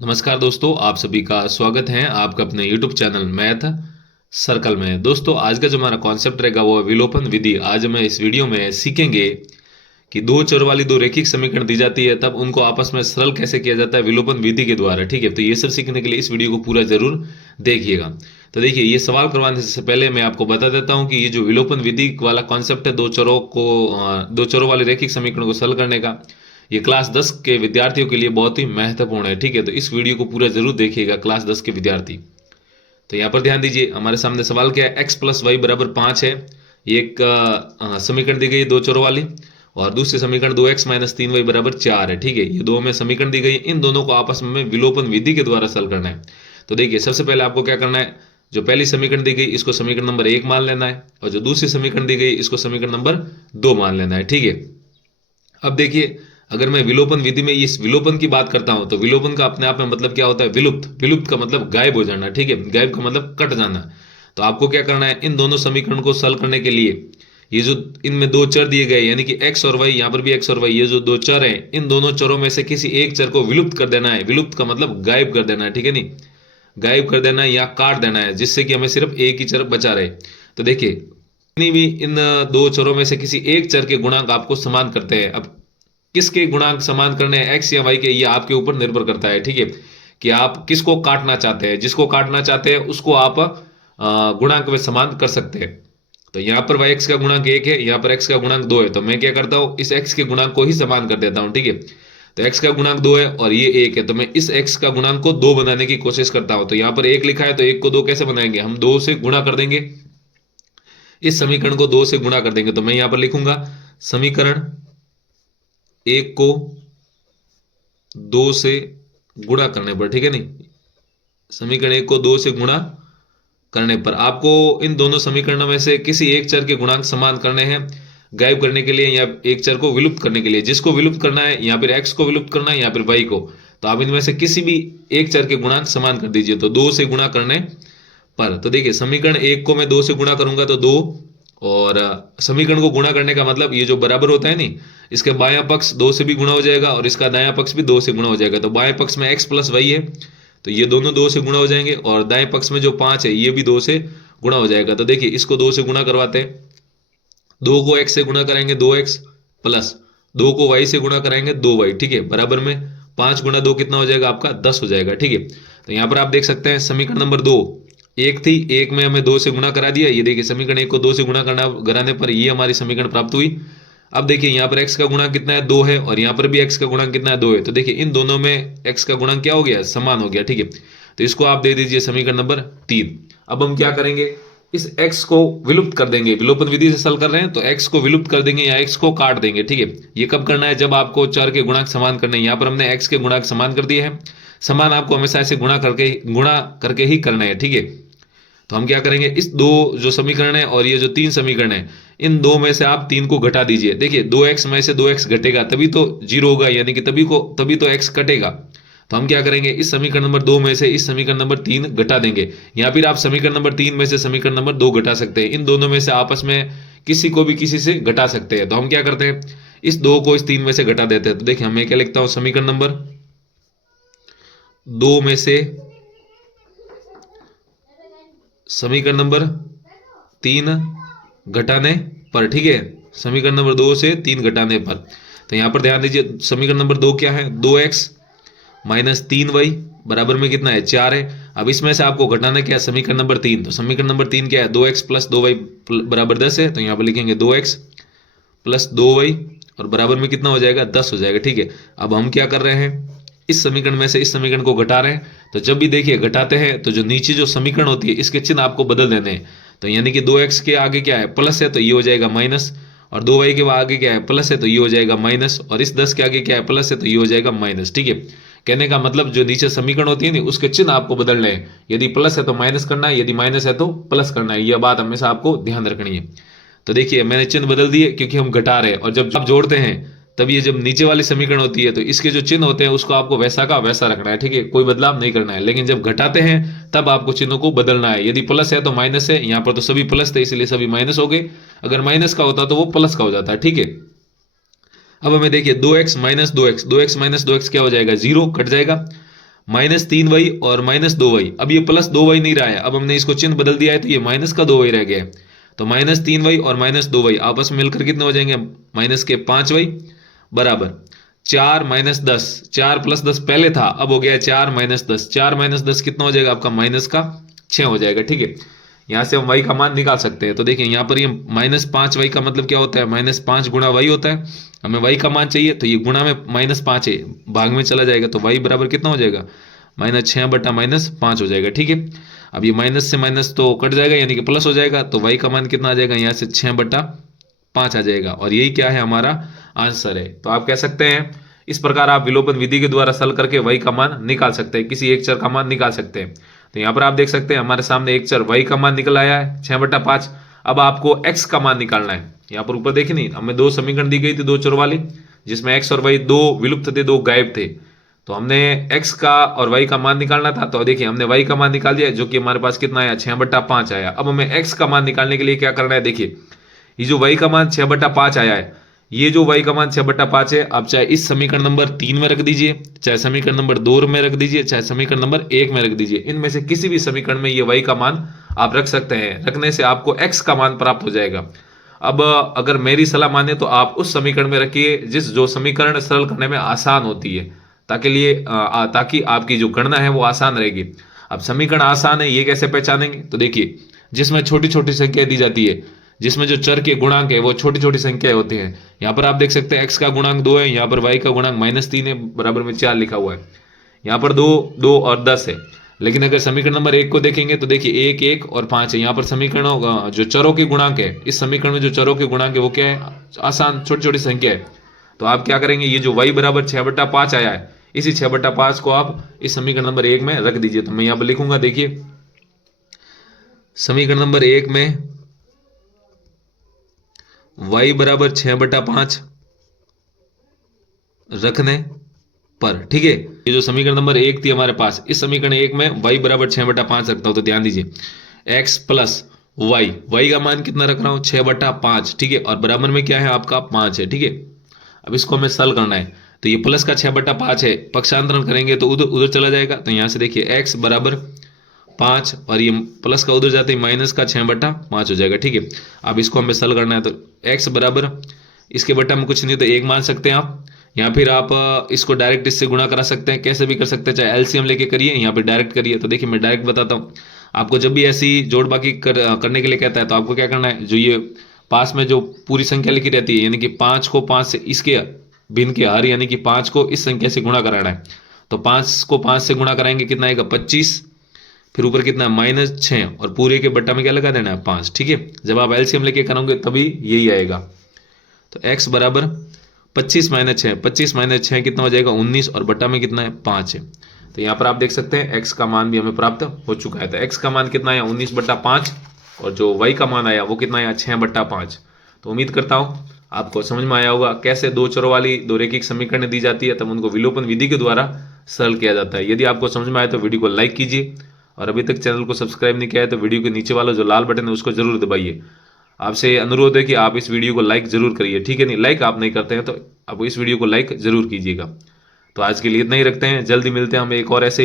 नमस्कार दोस्तों, आप सभी का स्वागत है आपका अपने YouTube चैनल मैथ सर्कल में। दोस्तों, आज का जो हमारा कॉन्सेप्ट रहेगा वो है विलोपन विधि। आज हम इस वीडियो में सीखेंगे कि दो चर वाली दो रैखिक समीकरण दी जाती है, तब उनको आपस में सरल कैसे किया जाता है विलोपन विधि के द्वारा। ठीक है, तो ये सब सीखने के लिए इस वीडियो को पूरा जरूर देखिएगा। तो देखिए, ये सवाल करवाने से पहले मैं आपको बता देता हूँ कि ये जो विलोपन विधि वाला कॉन्सेप्ट है, दो चरों वाले रैखिक समीकरण को सरल करने का, ये क्लास 10 के विद्यार्थियों के लिए बहुत ही महत्वपूर्ण है। ठीक है, तो इस वीडियो को पूरा जरूर देखिएगा क्लास 10 के विद्यार्थी। तो यहाँ पर ध्यान दीजिए, हमारे सामने सवाल क्या है, x प्लस वाई बराबर 5 है। ये एक समीकरण दी गई दो चरों वाली, और दूसरी समीकरण 2x माइनस 3y बराबर 4 है। ठीक है, ये दो में समीकरण दी गई, इन दोनों को आपस में विलोपन विधि के द्वारा सरल करना है। तो देखिए, सबसे पहले आपको क्या करना है, जो पहली समीकरण दी गई इसको समीकरण नंबर 1 मान लेना है, और जो दूसरी समीकरण दी गई इसको समीकरण नंबर 2 मान लेना है। ठीक है, अब देखिए, अगर मैं विलोपन विधि में इस विलोपन की बात करता हूं, तो विलोपन का अपने आप में मतलब क्या होता है, विलुप्त। विलुप्त का मतलब गायब हो जाना। ठीक है, गायब का मतलब कट जाना। तो आपको क्या करना है, इन दोनों समीकरण को सरल करने के लिए ये जो इनमें दो चर दिए गए, यानी कि x और y, यहां पर भी x और y, ये जो दो चर हैं, इन दोनों चरों में से किसी एक चर को विलुप्त कर देना है। विलुप्त का मतलब गायब कर देना है। ठीक है, नहीं, गायब कर देना है या काट देना है, जिससे कि हमें सिर्फ एक ही चर बचा रहे। तो देखिए, भी इन दो चरों में से किसी एक चर के गुणांक आपको समान करते हैं। अब किसके गुणांक समान करने हैं, एक्स या वाई के, ये आपके ऊपर निर्भर करता है। ठीक है, कि आप किसको काटना चाहते हैं। जिसको काटना चाहते हैं उसको आप गुणांक में समान कर सकते हैं। तो यहाँ पर वाई एक्स का गुणांक 1 है, यहाँ पर एक्स का गुणांक 2 है, तो मैं क्या करता हूँ, इस एक्स के गुणांक को ही समान कर देता हूँ। ठीक है, तो एक्स का गुणांक 2 है और ये 1 है, तो मैं इस एक्स का गुणांक को 2 बनाने की कोशिश करता हूँ। तो यहाँ पर 1 लिखा है, तो 1 को 2 कैसे बनाएंगे, हम 2 से गुणा कर देंगे। इस समीकरण को 2 से गुणा कर देंगे, तो मैं यहां पर लिखूंगा समीकरण 1 को 2 से गुणा करने पर। ठीक है, नहीं, समीकरण 1 को 2 से गुणा करने पर आपको इन दोनों समीकरणों में से किसी एक चर के गुणांक समान करने हैं, गायब करने के लिए या एक चर को विलुप्त करने के लिए। जिसको विलुप्त करना है, या फिर एक्स को विलुप्त करना है या फिर वाई को, तो आप इनमें से किसी भी एक चर के गुणांक समान कर दीजिए। तो 2 से गुणा करने पर, तो देखिए, समीकरण 1 को मैं 2 से गुणा करूंगा तो 2, और समीकरण को गुणा करने का मतलब ये जो बराबर होता है नहीं, इसके बायां पक्ष 2 से भी गुणा हो जाएगा और इसका दायां पक्ष भी 2 से गुणा हो जाएगा। तो बाएं पक्ष में x प्लस वाई है, तो ये दोनों 2 से गुणा हो जाएंगे, और दाएं पक्ष में जो 5 है ये भी 2 से गुणा हो जाएगा। तो देखिए, इसको 2 से गुणा करवाते हैं। 2 को x से गुणा करेंगे 2x, प्लस 2 को y से गुणा करेंगे 2y। ठीक है, बराबर में 5 गुणा 2 कितना हो जाएगा आपका, 10 हो जाएगा। ठीक है, तो यहां पर आप देख सकते हैं समीकरण नंबर 2 एक थी, एक में हमें 2 से गुणा करा दिया। ये देखिए, समीकरण 1 को 2 से गुणा करना कराने पर ये हमारी समीकरण प्राप्त हुई। अब देखिए, यहाँ पर x का गुणांक कितना है, 2 है, और यहाँ पर भी x का गुणांक कितना है, 2 है। तो देखिए, इन दोनों में x का गुणांक क्या हो गया, समान हो गया। ठीक है, तो इसको आप दे दीजिए समीकरण नंबर 3। अब हम क्या करेंगे, इस x को विलुप्त कर देंगे। विलोपन विधि से सरल कर रहे हैं, तो x को विलुप्त कर देंगे या x को काट देंगे। ठीक है, ये कब करना है, जब आपको चर के गुणांक समान करने हैं। यहाँ पर हमने x के गुणांक समान कर दिए हैं। समान आपको हमेशा ऐसे गुणा करके ही करना है। ठीक है, तो हम क्या करेंगे, इस दो जो समीकरण है और ये जो 3 समीकरण है, इन दो में से आप 3 को घटा दीजिए। देखिए, 2x में से 2x घटेगा तभी तो 0 होगा, यानी कि तभी तो x कटेगा। तो हम क्या करेंगे, इस समीकरण नंबर 2 में से इस समीकरण नंबर 3 घटा देंगे, या फिर आप समीकरण नंबर 3 में से समीकरण नंबर 2 घटा सकते हैं। इन दोनों में से आपस में किसी को भी किसी से घटा सकते हैं। तो हम क्या करते हैं, इस 2 को इस 3 में से घटा देते हैं। तो देखिए, मैं क्या लिखता हूं, समीकरण नंबर 2 में से समीकरण नंबर 3 घटाने पर। ठीक है, समीकरण नंबर 2 से 3 घटाने पर। तो यहां पर ध्यान दीजिए, समीकरण नंबर 2 क्या है, 2x माइनस 3y बराबर में कितना है, 4 है। अब इसमें से आपको घटाना क्या है, समीकरण नंबर 3। तो समीकरण नंबर 3 क्या है, 2x प्लस 2y बराबर 10 है। तो यहां पर लिखेंगे 2x प्लस 2y, और बराबर में कितना हो जाएगा, 10 हो जाएगा। ठीक है, अब हम क्या कर रहे हैं, इस समीकरण में से इस समीकरण को घटा रहे हैं। तो जब भी देखिए घटाते हैं, तो जो नीचे जो समीकरण होती है इसके चिन्ह आपको बदल देने हैं। तो यानी कि 2x के आगे क्या है, प्लस है, तो ये हो जाएगा माइनस, और 2y के आगे क्या है, प्लस है, तो ये हो जाएगा माइनस, और इस 10 के आगे क्या है, प्लस है, तो ये हो जाएगा माइनस। ठीक है, कहने का मतलब जो नीचे समीकरण होती है ना, उसके चिन्ह आपको बदलने हैं। यदि प्लस है तो माइनस करना है, यदि माइनस है तो प्लस करना है। यह बात हमेशा आपको ध्यान रखनी है। तो देखिए, मैंने चिन्ह बदल दिए क्योंकि हम घटा रहे हैं, और जब आप जोड़ते हैं तब ये जब नीचे वाली समीकरण होती है, तो इसके जो चिन्ह होते हैं उसको आपको वैसा का वैसा रखना है। ठीक है, कोई बदलाव नहीं करना है। लेकिन जब घटाते हैं तब आपको चिन्हों को बदलना है। यदि प्लस है तो माइनस है, यहाँ पर तो सभी प्लस थे इसलिए सभी माइनस हो गए। अगर माइनस का होता तो वो प्लस का हो जाता है। ठीक है, अब हमें देखिए 2x minus 2x, 2x minus 2x क्या हो जाएगा, 0 कट जाएगा। -3y और -2y। अब ये +2y नहीं रहा है, अब हमने इसको चिन्ह बदल दिया है तो ये माइनस का 2y रह गया है। तो -3y और -2y आपस में मिलकर कितने हो जाएंगे, -5y बराबर 4 - 10। 4 + 10 पहले था, अब हो गया है 4 - 10। 4 - 10 कितना हो जाएगा आपका, -6 हो जाएगा। ठीक है, यहाँ से हम y का मान निकाल सकते हैं। तो देखिए यहाँ पर ये -5y का मतलब क्या होता है, -5 गुणा y होता है। हमें y का मान चाहिए तो ये गुणा में -5 है, भाग में चला जाएगा तो y बराबर कितना हो जाएगा, -6 बटा -5 हो जाएगा। ठीक है, अब ये माइनस से माइनस तो कट जाएगा यानी कि प्लस हो जाएगा, तो y का मान कितना आ जाएगा, यहाँ से 6/5 आ जाएगा। और यही क्या है, हमारा आंसर है। तो आप कह सकते हैं इस प्रकार आप विलोपन विधि के द्वारा सरल करके y का मान निकाल सकते हैं, किसी एक चर का मान निकाल सकते हैं। तो यहाँ पर आप देख सकते हैं हमारे सामने एक चर y का मान निकल आया है 6/5। अब आपको x का मान निकालना है। यहाँ पर ऊपर देखिए नहीं, हमें दो समीकरण दी गई थी, दो चर वाली, जिसमें x और y दो विलुप्त थे, दो गायब थे। तो हमने x का और y का मान निकालना था। तो देखिए हमने y का मान निकाल दिया, जो कि हमारे पास कितना आया, 6/5 आया। अब हमें x का मान निकालने के लिए क्या करना है, देखिए ये जो y का मान 6/5 आया है, ये जो y का मान 6/5 है, आप चाहे इस समीकरण नंबर 3 में रख दीजिए, चाहे समीकरण नंबर 2 में रख दीजिए, चाहे समीकरण नंबर 1 में रख दीजिए। इनमें से किसी भी समीकरण में ये y का मान आप रख सकते हैं। रखने से आपको x का मान प्राप्त हो जाएगा। अब अगर मेरी सलाह माने तो आप उस समीकरण में रखिए जो समीकरण सरल करने में आसान होती है, ताकि आपकी जो गणना है वो आसान रहेगी। अब समीकरण आसान है ये कैसे पहचानेंगे, तो देखिए जिसमें छोटी छोटी संख्या दी जाती है, जिसमें जो चर के गुणांक है वो छोटी छोटी संख्याएं होती हैं। यहाँ पर आप देख सकते हैं x का गुणांक 2 है, यहाँ पर y का गुणांक -3 है, बराबर में 4 लिखा हुआ है। यहाँ पर 2, 2 और 10 है। लेकिन अगर समीकरण नंबर 1 को देखेंगे तो देखिए 1, 1 और 5 है। यहाँ पर समीकरणों जो चरों के गुणांक है, इस समीकरण में जो चरों के गुणांक है वो क्या है, आसान छोटी छोटी संख्या है। तो आप क्या करेंगे, ये जो y बराबर 6/5 आया है, इसी 6/5 को आप इस समीकरण नंबर 1 में रख दीजिए। तो मैं यहाँ पर लिखूंगा, देखिए समीकरण नंबर 1 में y बराबर 6/5 रखने पर, ठीक है, ये जो समीकरण नंबर 1 थी हमारे पास, इस समीकरण 1 में y बराबर 6/5 रखता हूं। तो ध्यान दीजिए x प्लस y का मान कितना रख रहा हूं, 6/5, ठीक है, और बराबर में क्या है आपका 5 है। ठीक है, अब इसको हमें सरल करना है। तो ये प्लस का 6/5 है, पक्षांतरण करेंगे तो उधर उधर चला जाएगा। तो यहाँ से देखिए x बराबर 5 और ये प्लस का उधर जाते ही माइनस का 6/5 हो जाएगा। ठीक है, अब इसको हमें सरल करना है। तो x बराबर, इसके बटा में कुछ नहीं तो 1 मान सकते हैं आप, या फिर आप इसको डायरेक्ट इससे गुणा करा सकते हैं, कैसे भी कर सकते हैं, चाहे एलसीएम लेके करिए, यहाँ पे डायरेक्ट करिए। तो देखिए मैं डायरेक्ट बताता हूँ आपको, जब भी ऐसी जोड़ बाकी करने के लिए कहता है तो आपको क्या करना है, जो ये पास में जो पूरी संख्या लिखी रहती है, यानी कि 5 को 5 से इसके भिन्न के हर, यानी कि 5 को इस संख्या से गुणा कराना है। तो 5 को 5 से गुणा कराएंगे, कितना आएगा 25, फिर ऊपर कितना -6 और पूरे के बट्टा में क्या लगा देना है 5। ठीक है, जब आप एलसीएम लेके करोगे तभी यही आएगा। तो x बराबर 25 - 6, 25 - 6 कितना हो जाएगा 19 और बट्टा में कितना है 5 है। तो यहाँ पर आप देख सकते हैं x का मान भी हमें प्राप्त हो चुका है। तो x का मान कितना आया 19/5 और जो y का मान आया वो कितना आया 6/5। तो उम्मीद करता हूँ आपको समझ में आया होगा कैसे दो चरों वाली दो रेखिक समीकरण दी जाती है, तब उनको विलोपन विधि के द्वारा सरल किया जाता है। यदि आपको समझ में आए तो वीडियो को लाइक कीजिए, और अभी तक चैनल को सब्सक्राइब नहीं किया है तो वीडियो के नीचे वाला जो लाल बटन है उसको जरूर दबाइए। आपसे अनुरोध है कि आप इस वीडियो को लाइक जरूर करिए, ठीक है, नहीं लाइक आप नहीं करते हैं तो आप इस वीडियो को लाइक जरूर कीजिएगा। तो आज के लिए इतना ही रखते हैं, जल्दी मिलते हैं हम एक और ऐसे